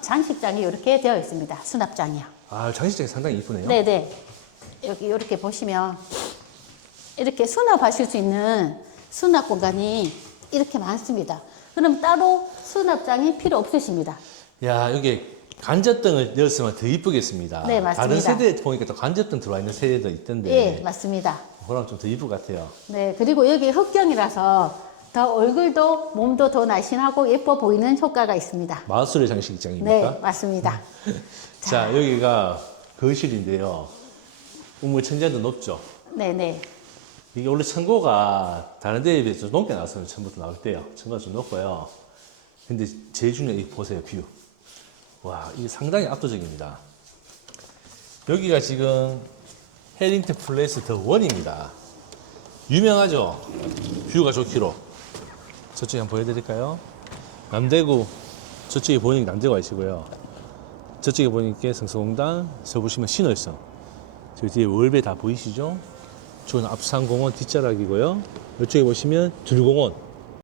장식장이 이렇게 되어 있습니다. 수납장이요. 아, 장식장이 상당히 이쁘네요. 네네. 여기 이렇게 보시면 이렇게 수납하실 수 있는 수납 공간이 이렇게 많습니다. 그럼 따로 수납장이 필요 없으십니다. 야, 여기 간접등을 넣었으면 더 이쁘겠습니다. 네, 맞습니다. 다른 세대에 보니까 또 간접등 들어와 있는 세대도 있던데. 예, 맞습니다. 그럼 좀 더 이쁠 것 같아요. 네, 그리고 여기 흑경이라서 더 얼굴도 몸도 더 날씬하고 예뻐 보이는 효과가 있습니다. 마술의 장식장입니까? 네, 맞습니다. 자, 여기가 거실인데요. 우물 천장도 높죠. 네네. 이게 원래 천고가 다른 데에 비해서 좀 높게 나왔어요. 처음부터 나올 때요. 천고가 좀 높고요. 근데 제일 중요한 이 보세요, 뷰. 와, 이게 상당히 압도적입니다. 여기가 지금 해링턴 플레이스 더 원입니다. 유명하죠? 뷰가 좋기로. 저쪽에 한번 보여드릴까요? 남대구, 저쪽에 보이는 게 남대구 아시고요. 저쪽에 보이는 성서공단, 저 보시면 신월성. 저 뒤에 월배 다 보이시죠? 저는 앞산공원 뒷자락이고요. 이쪽에 보시면 들공원